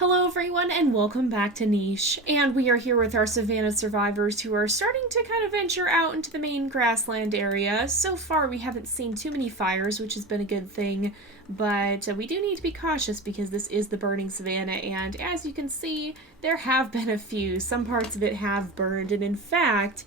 Hello everyone and welcome back to Niche, and we are here with our Savanna survivors who are starting to kind of venture out into the main grassland area. So far we haven't seen too many fires, which has been a good thing, but we do need to be cautious because this is the burning savanna, and as you can see, there have been a few. Some parts of it have burned, and in fact,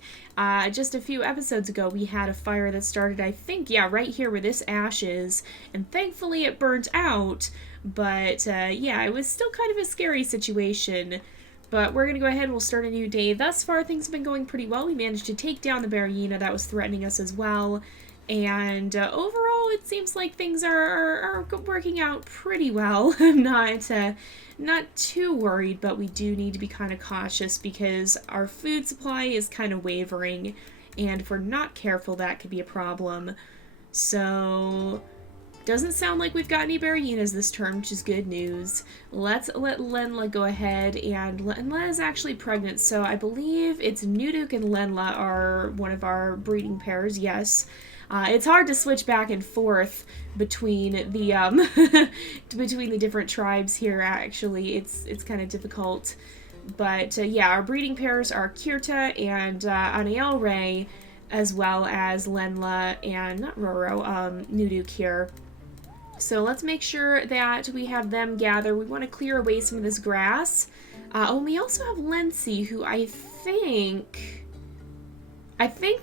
just a few episodes ago we had a fire that started, I think, right here where this ash is, and thankfully it burnt out. But yeah, it was still kind of a scary situation. But we're going to go ahead and we'll start a new day. Thus far, things have been going pretty well. We managed to take down the Bearyenas that was threatening us as well. And overall, it seems like things are working out pretty well. I'm not too worried, but we do need to be kind of cautious because our food supply is kind of wavering. And if we're not careful, that could be a problem. So doesn't sound like we've got any Bearyenas this turn, which is good news. Let's let Lenla go ahead, and Lenla is actually pregnant, so I believe it's Nuduk and Lenla are one of our breeding pairs, yes. It's hard to switch back and forth between the between the different tribes here, actually. It's kind of difficult. But yeah, our breeding pairs are Kirta and Anael Ray, as well as Lenla and, not Roro, Nuduk here. So let's make sure that we have them gather. We want to clear away some of this grass. And we also have Lency, who I think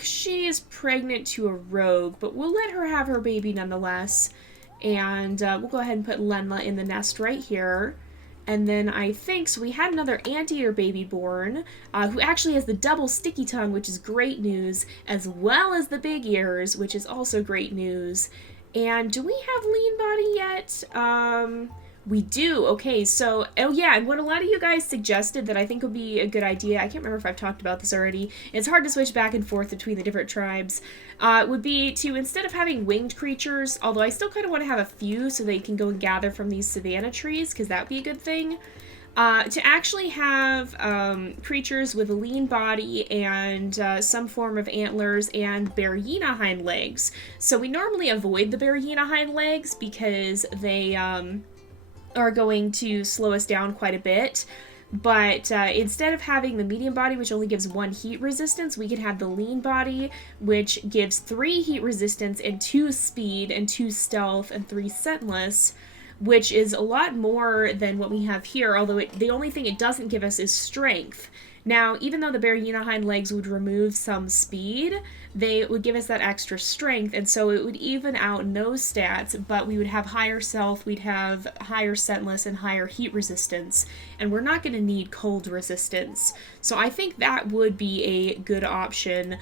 she is pregnant to a rogue, but we'll let her have her baby nonetheless. And we'll go ahead and put Lenla in the nest right here. And then I think, so we had another anteater baby born, who actually has the double sticky tongue, which is great news, as well as the big ears, which is also great news. And do we have lean body yet? We do. Okay, so, oh yeah, and what a lot of you guys suggested that I think would be a good idea, I can't remember if I've talked about this already, it's hard to switch back and forth between the different tribes, would be to, instead of having winged creatures, although I still kind of want to have a few so they can go and gather from these savanna trees, because that would be a good thing, to actually have creatures with a lean body and some form of antlers and Bearyena hind legs. So we normally avoid the Bearyena hind legs because they are going to slow us down quite a bit. But instead of having the medium body, which only gives 1 heat resistance, we could have the lean body, which gives 3 heat resistance and 2 speed and 2 stealth and 3 scentless, which is a lot more than what we have here, although the only thing it doesn't give us is strength. Now, even though the Bearyena hind legs would remove some speed, they would give us that extra strength, and so it would even out in those stats, but we would have higher stealth, we'd have higher scentless, and higher heat resistance, and we're not going to need cold resistance. So I think that would be a good option.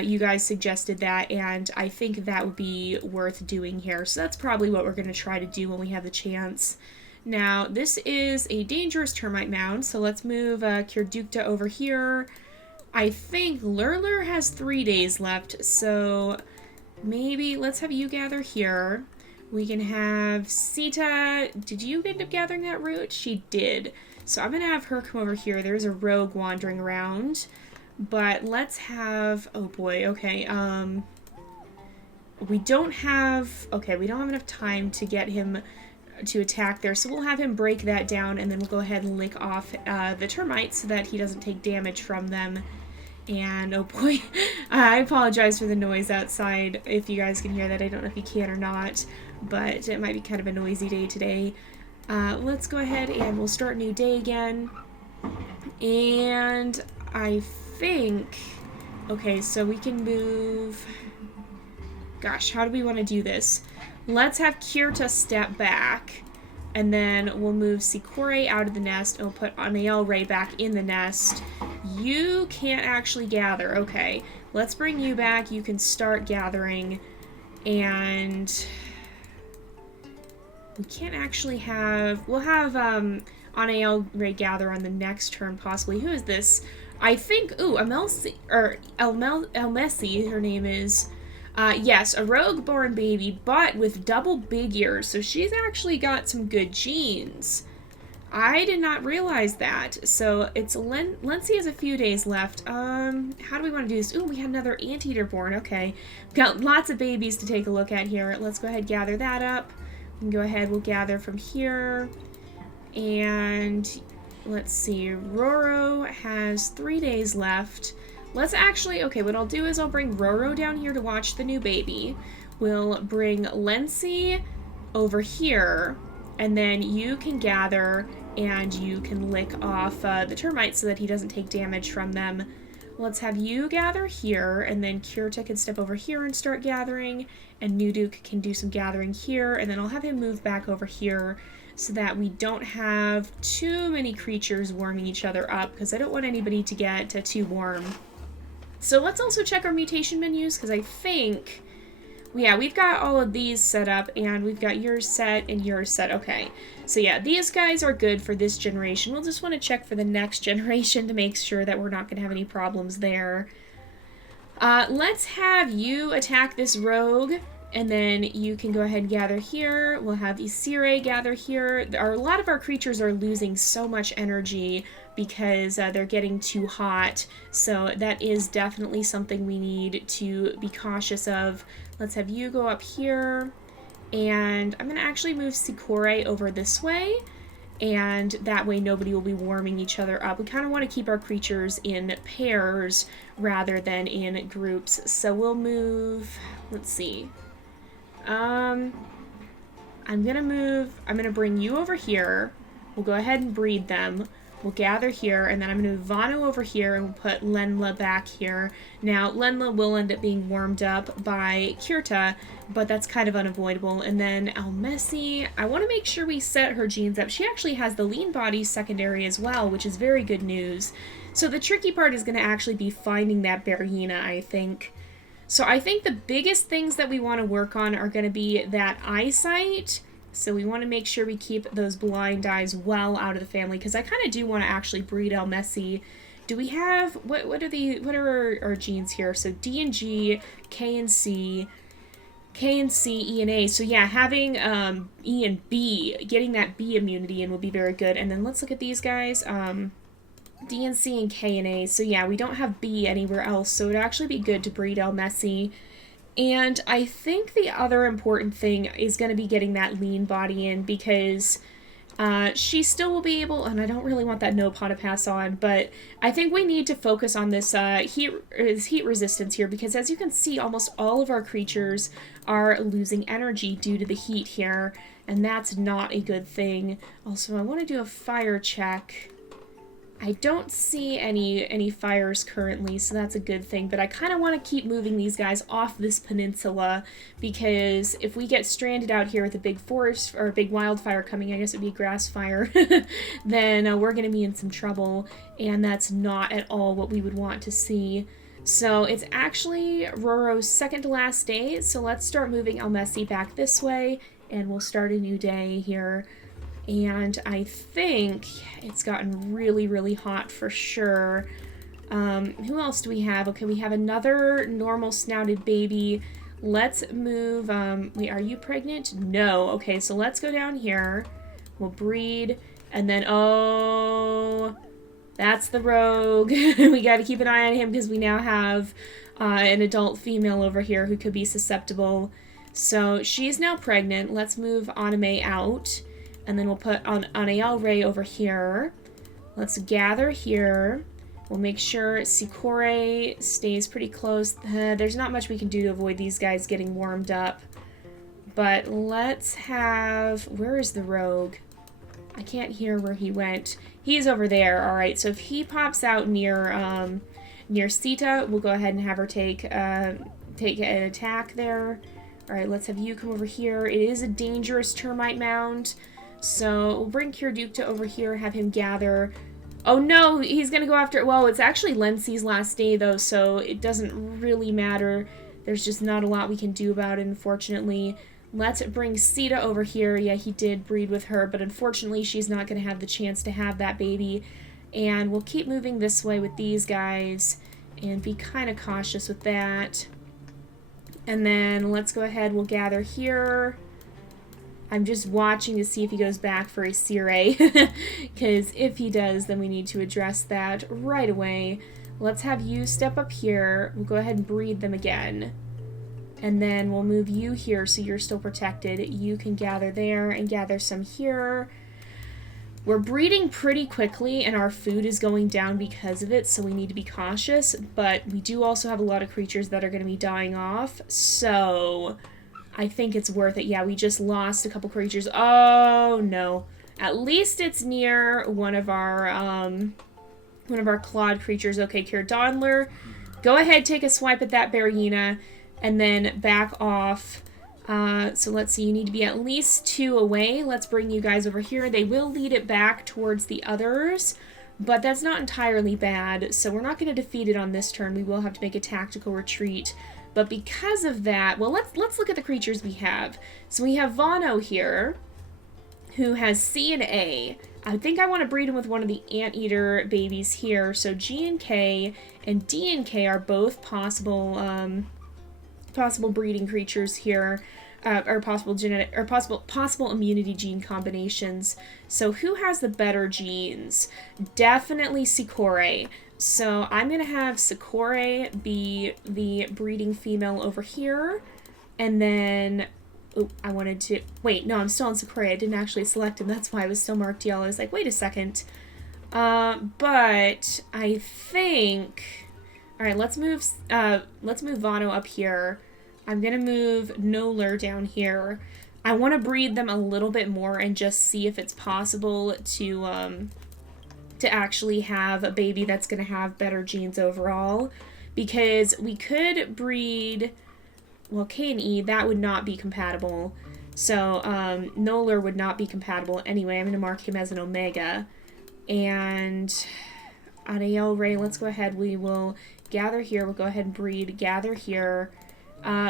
You guys suggested that, and I think that would be worth doing here. So that's probably what we're going to try to do when we have the chance. Now, this is a dangerous termite mound, so let's move Kirdukta over here. I think Lurler has 3 days left, so maybe let's have you gather here. We can have Sita. Did you end up gathering that root? She did. So I'm going to have her come over here. There's a rogue wandering around. But let's have, oh boy, okay, we don't have enough time to get him to attack there, so we'll have him break that down, and then we'll go ahead and lick off the termites so that he doesn't take damage from them. And, oh boy, I apologize for the noise outside, if you guys can hear that. I don't know if you can or not, but it might be kind of a noisy day today. Let's go ahead and we'll start a new day again. And I think, okay, so we can move, gosh, how do we want to do this? Let's have Kirta step back, and then we'll move Sikore out of the nest, and we'll put Anael Ray back in the nest. You can't actually gather, okay. Let's bring you back, you can start gathering, and we can't actually have, we'll have Anael Ray gather on the next turn, possibly. Who is this? I think, ooh, Elmesi, her name is. Yes, a rogue-born baby, but with double big ears, so she's actually got some good genes. I did not realize that. So it's Lency has a few days left. How do we want to do this? Ooh, we had another anteater born. Okay. We've got lots of babies to take a look at here. Let's go ahead and gather that up. We can go ahead, we'll gather from here. And let's see, Roro has 3 days left. Let's actually, okay, what I'll do is I'll bring Roro down here to watch the new baby. We'll bring Lency over here, and then you can gather and you can lick off the termites so that he doesn't take damage from them. Let's have you gather here, and then Kirta can step over here and start gathering, and Nuduk can do some gathering here, and then I'll have him move back over here so that we don't have too many creatures warming each other up, because I don't want anybody to get too warm. So let's also check our mutation menus, because I think, yeah, we've got all of these set up, and we've got yours set and yours set. Okay, so yeah, these guys are good for this generation. We'll just want to check for the next generation to make sure that we're not going to have any problems there. Let's have you attack this rogue, and then you can go ahead and gather here. We'll have Isire gather here. A lot of our creatures are losing so much energy because they're getting too hot, so that is definitely something we need to be cautious of. Let's have you go up here, and I'm going to actually move Sikore over this way, and that way nobody will be warming each other up. We kind of want to keep our creatures in pairs rather than in groups, so we'll move, let's see. I'm gonna bring you over here. We'll go ahead and breed them. We'll gather here, and then I'm gonna move Vano over here, and we'll put Lenla back here. Now, Lenla will end up being warmed up by Kirta, but that's kind of unavoidable. And then Almessi, I want to make sure we set her genes up. She actually has the lean body secondary as well, which is very good news. So the tricky part is gonna actually be finding that Bearyena, I think. So I think the biggest things that we want to work on are going to be that eyesight. So we want to make sure we keep those blind eyes well out of the family, because I kind of do want to actually breed Almessi. Do we have, what are our genes here? So D and G, K and C, E and A. So yeah, having E and B, getting that B immunity in will be very good. And then let's look at these guys. D and C and K and A. So yeah, we don't have B anywhere else, so it'd actually be good to breed Almessi. And I think the other important thing is going to be getting that lean body in, because she still will be able, and I don't really want that no pot to pass on, but I think we need to focus on this heat resistance here, because as you can see, almost all of our creatures are losing energy due to the heat here, and that's not a good thing. Also, I want to do a fire check. I don't see any fires currently, so that's a good thing, but I kind of want to keep moving these guys off this peninsula, because if we get stranded out here with a big forest, or a big wildfire coming, I guess it'd be grass fire, then we're going to be in some trouble, and that's not at all what we would want to see. So it's actually Roro's second to last day, so let's start moving Almessi back this way, and we'll start a new day here. And I think it's gotten really, really hot for sure. Who else do we have? Okay, we have another normal snouted baby. Let's move, wait, are you pregnant? No. Okay, so let's go down here. We'll breed, and then, oh, that's the rogue. We gotta keep an eye on him, because we now have an adult female over here who could be susceptible. So she's now pregnant. Let's move Anime out. And then we'll put Anael Ray over here. Let's gather here. We'll make sure Sikore stays pretty close. There's not much we can do to avoid these guys getting warmed up. But let's have... Where is the rogue? I can't hear where he went. He's over there. Alright, so if he pops out near Sita, we'll go ahead and have her take an attack there. Alright, let's have you come over here. It is a dangerous termite mound. So we'll bring Kirdukta over here, have him gather. Oh no, he's gonna go after, well, it's actually Lency's last day though, so it doesn't really matter. There's just not a lot we can do about it, unfortunately. Let's bring Sita over here. Yeah, he did breed with her, but unfortunately she's not gonna have the chance to have that baby. And we'll keep moving this way with these guys and be kind of cautious with that. And then let's go ahead, we'll gather here. I'm just watching to see if he goes back for a Isire, because if he does, then we need to address that right away. Let's have you step up here. We'll go ahead and breed them again. And then we'll move you here so you're still protected. You can gather there and gather some here. We're breeding pretty quickly, and our food is going down because of it, so we need to be cautious, but we do also have a lot of creatures that are going to be dying off, so I think it's worth it. Yeah, we just lost a couple creatures. Oh, no. At least it's near one of our clawed creatures. Okay, Kirdonler, go ahead, take a swipe at that Bearyena, and then back off. So let's see, you need to be at least 2 away. Let's bring you guys over here. They will lead it back towards the others, but that's not entirely bad, so we're not going to defeat it on this turn. We will have to make a tactical retreat. But because of that, well, let's look at the creatures we have. So we have Vano here, who has C and A. I think I want to breed him with one of the anteater babies here. So G and K and D and K are both possible possible breeding creatures here, or possible genetic or possible immunity gene combinations. So who has the better genes? Definitely Sikore. So I'm gonna have Sikore be the breeding female over here, and then I wanted to wait. No, I'm still on Sikore. I didn't actually select him. That's why I was still marked yellow. I was like, wait a second. But I think. All right, let's move Vano up here. I'm gonna move Noler down here. I want to breed them a little bit more and just see if it's possible to actually have a baby that's gonna have better genes overall, because we could breed, well, K and E, that would not be compatible. So Noler would not be compatible anyway. I'm gonna mark him as an Omega, and Ariel Ray, let's go ahead. We will gather here. We'll go ahead and breed. Gather here.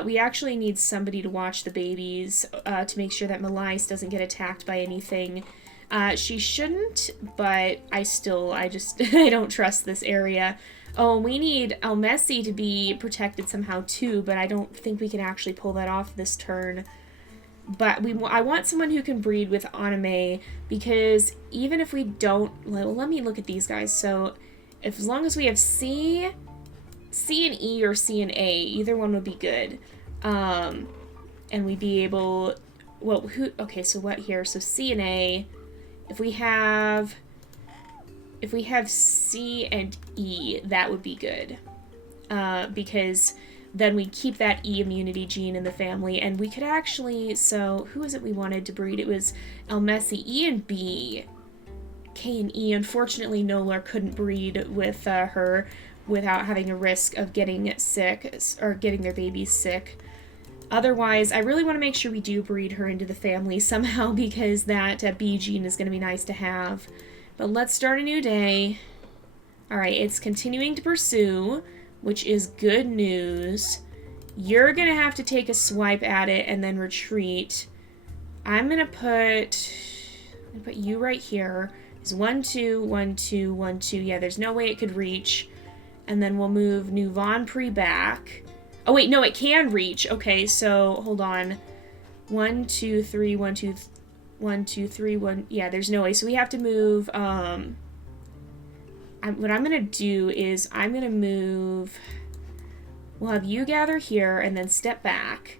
We actually need somebody to watch the babies to make sure that Melise doesn't get attacked by anything. She shouldn't, but I just, I don't trust this area. Oh, we need Elmessi to be protected somehow too, but I don't think we can actually pull that off this turn. But I want someone who can breed with Anime, because even if we don't, well, let me look at these guys. So as long as we have C and E or C and A, either one would be good. And we'd be able, well, okay, so what here? So C and A, if we have C and E, that would be good. Because then we keep that E immunity gene in the family, and we could actually, so who is it we wanted to breed? It was Elmessi, E and B, K and E. Unfortunately, Nolar couldn't breed with her without having a risk of getting sick, or getting their babies sick. Otherwise, I really want to make sure we do breed her into the family somehow, because that B gene is going to be nice to have. But let's start a new day. Alright, it's continuing to pursue, which is good news. You're going to have to take a swipe at it and then retreat. I'm going to put you right here. It's 1, 2, 1, 2, 1, 2. Yeah, there's no way it could reach. And then we'll move New Von Pre back. Oh, wait, no, it can reach. Okay, so hold on. 1, 2, 3, 1, 2, 1, 2, 3, 1. Yeah, there's no way. So we have to move. What I'm going to do is I'm going to move. We'll have you gather here and then step back.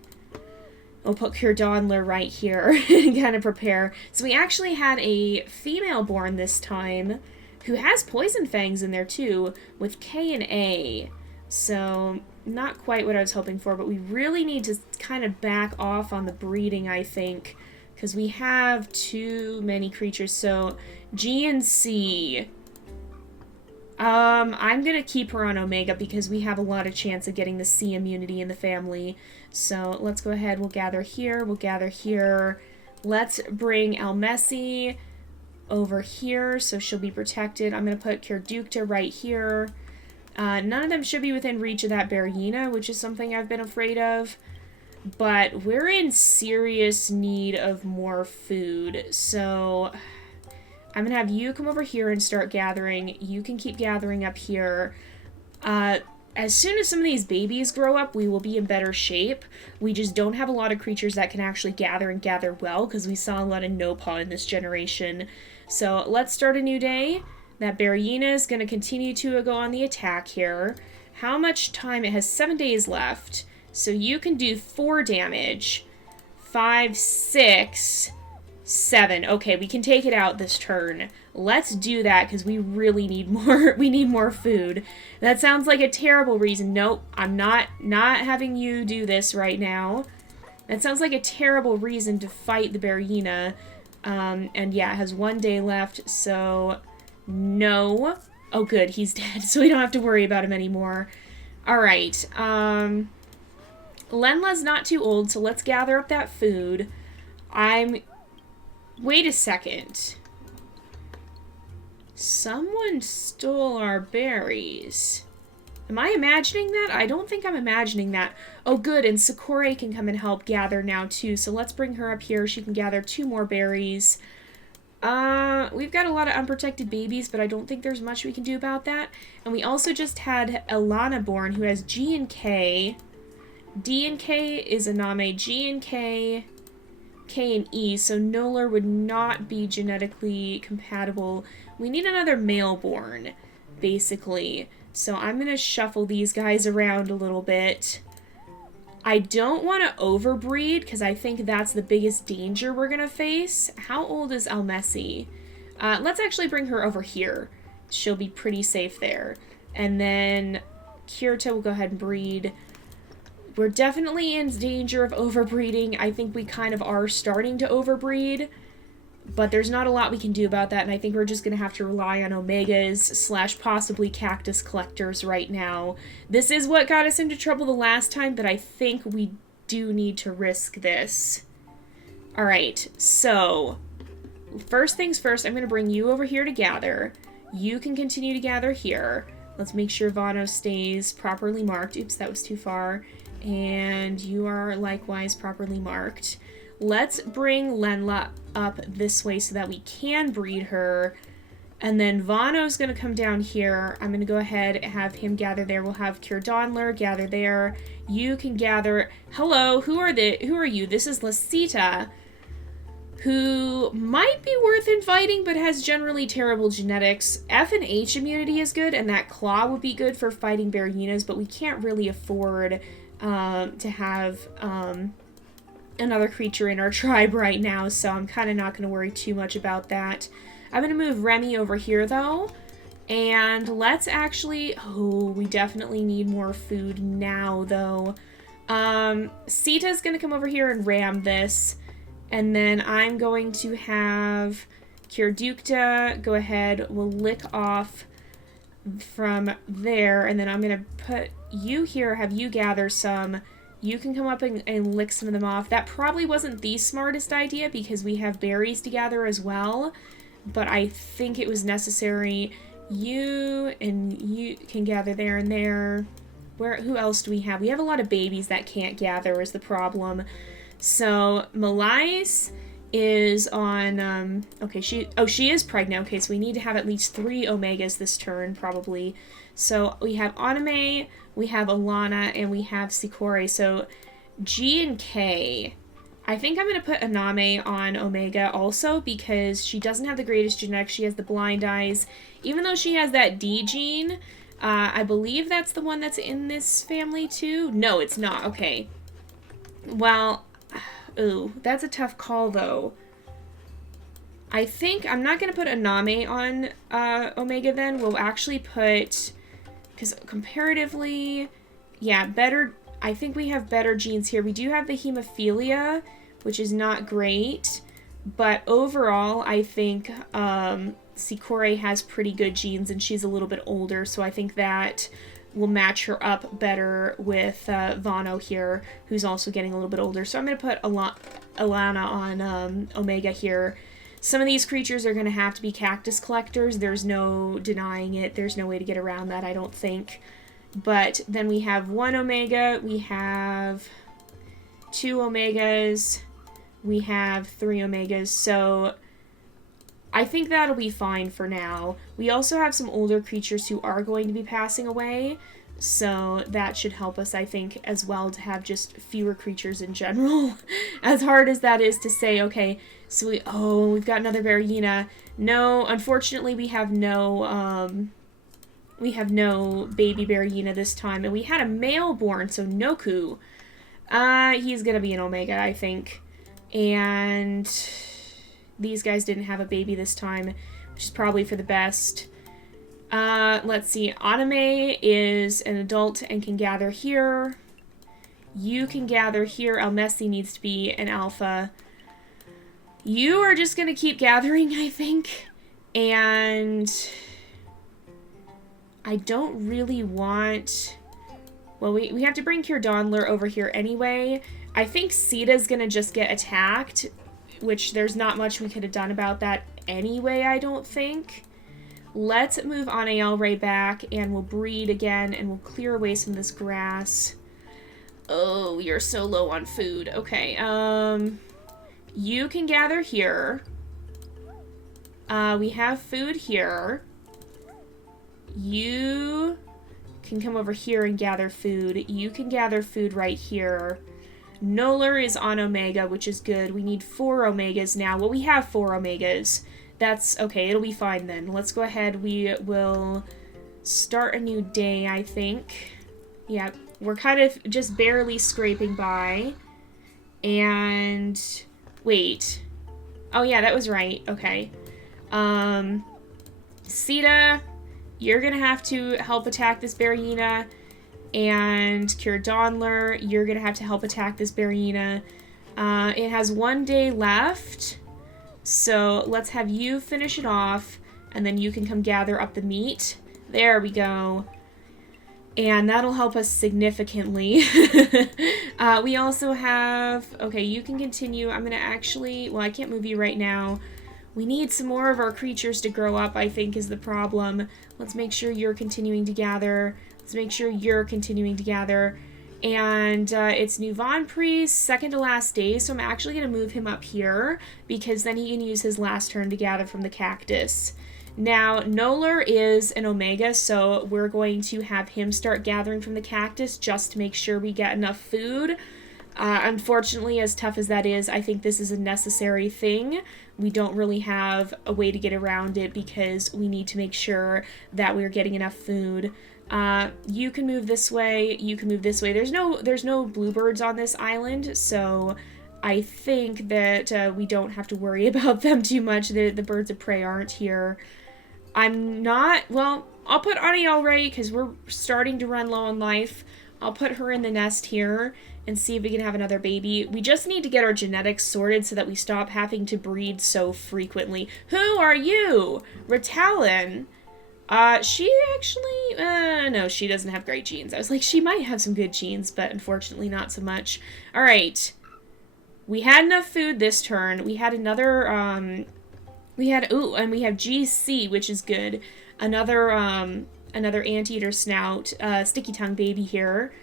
We'll put Kirdonler right here and kind of prepare. So we actually had a female born this time who has Poison Fangs in there too, with K and A. So not quite what I was hoping for, but we really need to kind of back off on the breeding, I think, because we have too many creatures. So G and C. I'm going to keep her on Omega because we have a lot of chance of getting the C immunity in the family. So let's go ahead. We'll gather here. We'll gather here. Let's bring Elmessi over here so she'll be protected. I'm going to put Kirdukta right here. None of them should be within reach of that Bearyena, which is something I've been afraid of. But we're in serious need of more food. So I'm going to have you come over here and start gathering. You can keep gathering up here. As soon as some of these babies grow up, we will be in better shape. We just don't have a lot of creatures that can actually gather and gather well, because we saw a lot of no-paw in this generation. So let's start a new day. That Bearyena is going to continue to go on the attack here. How much time? It has 7 days left. So you can do 4 damage. 5, 6, 7. Okay, we can take it out this turn. Let's do that because we really need more. We need more food. That sounds like a terrible reason. Nope, I'm not having you do this right now. That sounds like a terrible reason to fight the Bearyena. And yeah, it has 1 day left, so no. Oh, good, he's dead, so we don't have to worry about him anymore. All right. Lenla's not too old, so let's gather up that food. Wait a second. Someone stole our berries. Am I imagining that? I don't think I'm imagining that. Oh, good, and Sakura can come and help gather now, too. So let's bring her up here. She can gather 2 more berries. We've got a lot of unprotected babies, but I don't think there's much we can do about that. And we also just had Elana born, who has G and K. D and K is Aname. G and K... K and E, so Nolar would not be genetically compatible. We need another male born, basically. So I'm going to shuffle these guys around a little bit. I don't want to overbreed, because I think that's the biggest danger we're going to face. How old is Almessi? Let's actually bring her over here. She'll be pretty safe there. And then Kirita will go ahead and breed. We're definitely in danger of overbreeding. I think we kind of are starting to overbreed, but there's not a lot we can do about that, and I think we're just going to have to rely on omegas / possibly cactus collectors right now. This is what got us into trouble the last time, but I think we do need to risk this. Alright, so first things first, I'm going to bring you over here to gather. You can continue to gather here. Let's make sure Vano stays properly marked. Oops, that was too far. And you are likewise properly marked. Let's bring Lenla up this way so that we can breed her. And then Vano's going to come down here. I'm going to go ahead and have him gather there. We'll have Kirdonler gather there. You can gather... Hello, who are you? This is Lasita, who might be worth inviting but has generally terrible genetics. F and H immunity is good, and that claw would be good for fighting Bearyenas, but we can't really afford... to have another creature in our tribe right now, so I'm kind of not going to worry too much about that. I'm going to move Remy over here, though, and let's actually... Oh, we definitely need more food now, though. Sita's going to come over here and ram this, and then I'm going to have Kirdukta go ahead. We'll lick off from there, and then I'm going to put you here, have you gather some. You can come up and lick some of them off. That probably wasn't the smartest idea because we have berries to gather as well, but I think it was necessary. You can gather there and there. Who else do we have? We have a lot of babies that can't gather is the problem. So Malais is on, okay, she is pregnant. Okay, so we need to have at least 3 omegas this turn, probably. So we have Anime, we have Alana, and we have Sikore. So G and K. I think I'm going to put Aname on Omega also because she doesn't have the greatest genetics. She has the blind eyes. Even though she has that D gene, I believe that's the one that's in this family too. No, it's not. Okay. Well, ooh, that's a tough call though. I think I'm not going to put Aname on Omega then. We'll actually put... Because comparatively, yeah, better, I think we have better genes here. We do have the hemophilia, which is not great, but overall, I think Sikore has pretty good genes, and she's a little bit older, so I think that will match her up better with Vano here, who's also getting a little bit older. So I'm going to put Alana on Omega here. Some of these creatures are going to have to be cactus collectors. There's no denying it. There's no way to get around that, I don't think. But then we have 1 omega. We have 2 omegas. We have 3 omegas. So I think that'll be fine for now. We also have some older creatures who are going to be passing away. So that should help us, I think, as well, to have just fewer creatures in general. As hard as that is to say, okay, so we've got another Bearyena. No, unfortunately, we have no baby Bearyena this time. And we had a male born, so Noku. He's gonna be an Omega, I think. And these guys didn't have a baby this time, which is probably for the best. Let's see. Anime is an adult and can gather here. You can gather here. El Messi needs to be an alpha. You are just going to keep gathering, I think. And I don't really want... Well, we have to bring Kirdonler over here anyway. I think Sita's going to just get attacked, which there's not much we could have done about that anyway, I don't think. Let's move Anael Ray back, and we'll breed again, and we'll clear away some of this grass. Oh, you're so low on food. Okay, you can gather here. We have food here. You can come over here and gather food. You can gather food right here. Noller is on Omega, which is good. We need 4 Omegas now. Well, we have 4 Omegas. That's okay. It'll be fine then. Let's go ahead. We will start a new day, I think. Yeah, we're kind of just barely scraping by. And wait. Oh yeah, that was right. Okay. Sita, you're gonna have to help attack this Bearyena. And Kirdonler, you're gonna have to help attack this Bearyena. It has 1 day left. So let's have you finish it off, and then you can come gather up the meat. There we go. And that'll help us significantly. We also have... Okay, you can continue. I'm going to actually... Well, I can't move you right now. We need some more of our creatures to grow up, I think, is the problem. Let's make sure you're continuing to gather. Let's make sure you're continuing to gather. And it's Nuvan Priest's second to last day, so I'm actually going to move him up here, because then he can use his last turn to gather from the cactus. Now, Noller is an Omega, so we're going to have him start gathering from the cactus just to make sure we get enough food. Unfortunately, as tough as that is, I think this is a necessary thing. We don't really have a way to get around it because we need to make sure that we're getting enough food. You can move this way, you can move this way. There's no bluebirds on this island, so I think that we don't have to worry about them too much. The birds of prey aren't here. Well, I'll put Anael Ray because we're starting to run low on life. I'll put her in the nest here and see if we can have another baby. We just need to get our genetics sorted so that we stop having to breed so frequently. Who are you? Ritalin? She actually, no, she doesn't have great genes. I was like, she might have some good genes, but unfortunately not so much. Alright. We had enough food this turn. We had another, and we have GC, which is good. Another anteater snout, sticky tongue baby here.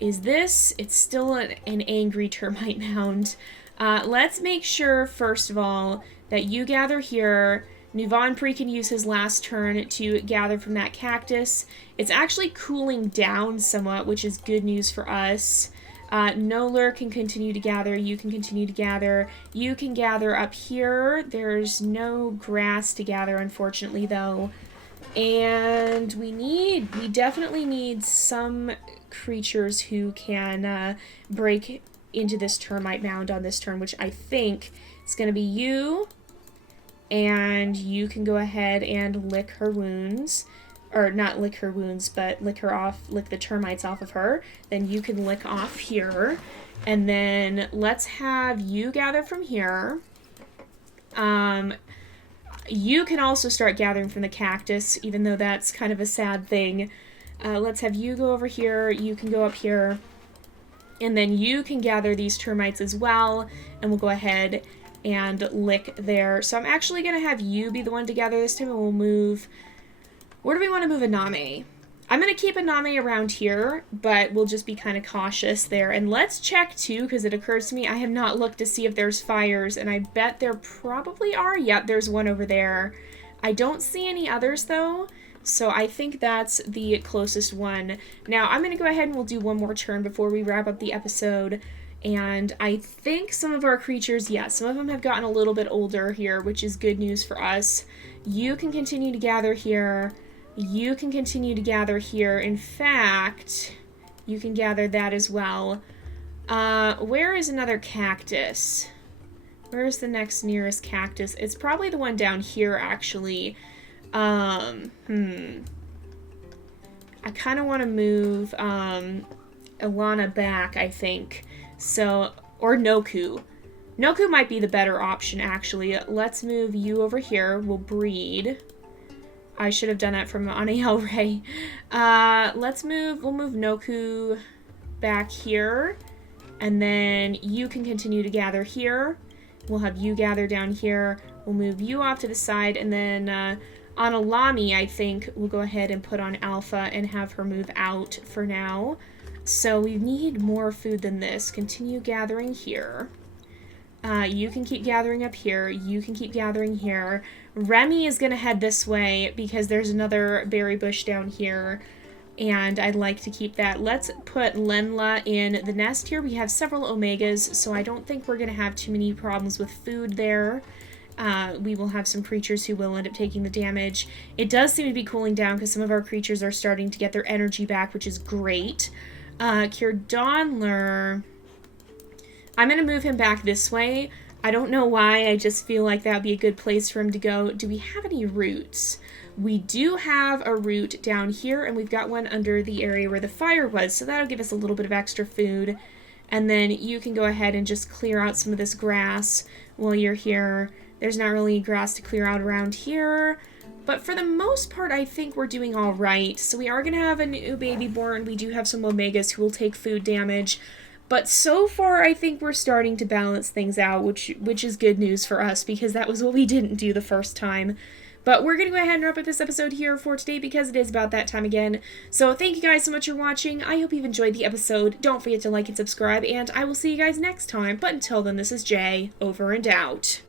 Is this? It's still an angry termite mound. Let's make sure, first of all, that you gather here. Nuvan Pri can use his last turn to gather from that cactus. It's actually cooling down somewhat, which is good news for us. Noller can continue to gather. You can continue to gather. You can gather up here. There's no grass to gather, unfortunately, though. And we definitely need some creatures who can break into this termite mound on this turn, which I think is going to be you. And you can go ahead and lick her wounds. Or not lick her wounds, but lick the termites off of her. Then you can lick off here. And then let's have you gather from here. You can also start gathering from the cactus, even though that's kind of a sad thing. Let's have you go over here. You can go up here. And then you can gather these termites as well. And we'll go ahead and lick there. So I'm actually going to have you be the one to gather this time, and we'll move... Where do we want to move Aname? I'm going to keep Aname around here, but we'll just be kind of cautious there. And let's check, too, because it occurs to me I have not looked to see if there's fires, and I bet there probably are. Yep, there's one over there. I don't see any others, though, so I think that's the closest one. Now, I'm going to go ahead and we'll do one more turn before we wrap up the episode. And I think some of our creatures, some of them have gotten a little bit older here, which is good news for us. You can continue to gather here. You can continue to gather here. In fact, you can gather that as well. Where is another cactus? Where's the next nearest cactus? It's probably the one down here, actually. I kind of want to move Ilana back, I think. So, or Noku. Noku might be the better option, actually. Let's move you over here. We'll breed. I should have done that from Anael Ray. We'll move Noku back here. And then you can continue to gather here. We'll have you gather down here. We'll move you off to the side. And then Analami, I think, we'll go ahead and put on Alpha and have her move out for now. So we need more food than this. Continue gathering here. You can keep gathering up here. You can keep gathering here. Remy is going to head this way because there's another berry bush down here. And I'd like to keep that. Let's put Lenla in the nest here. We have several omegas, so I don't think we're going to have too many problems with food there. We will have some creatures who will end up taking the damage. It does seem to be cooling down because some of our creatures are starting to get their energy back, which is great. Kirdonler, I'm going to move him back this way. I don't know why, I just feel like that would be a good place for him to go. Do we have any roots? We do have a root down here, and we've got one under the area where the fire was, so that'll give us a little bit of extra food. And then you can go ahead and just clear out some of this grass while you're here. There's not really grass to clear out around here, but for the most part, I think we're doing all right. So we are going to have a new baby born. We do have some omegas who will take food damage, but so far, I think we're starting to balance things out, which is good news for us, because that was what we didn't do the first time. But we're going to go ahead and wrap up this episode here for today because it is about that time again. So thank you guys so much for watching. I hope you've enjoyed the episode. Don't forget to like and subscribe, and I will see you guys next time. But until then, this is Jay, over and out.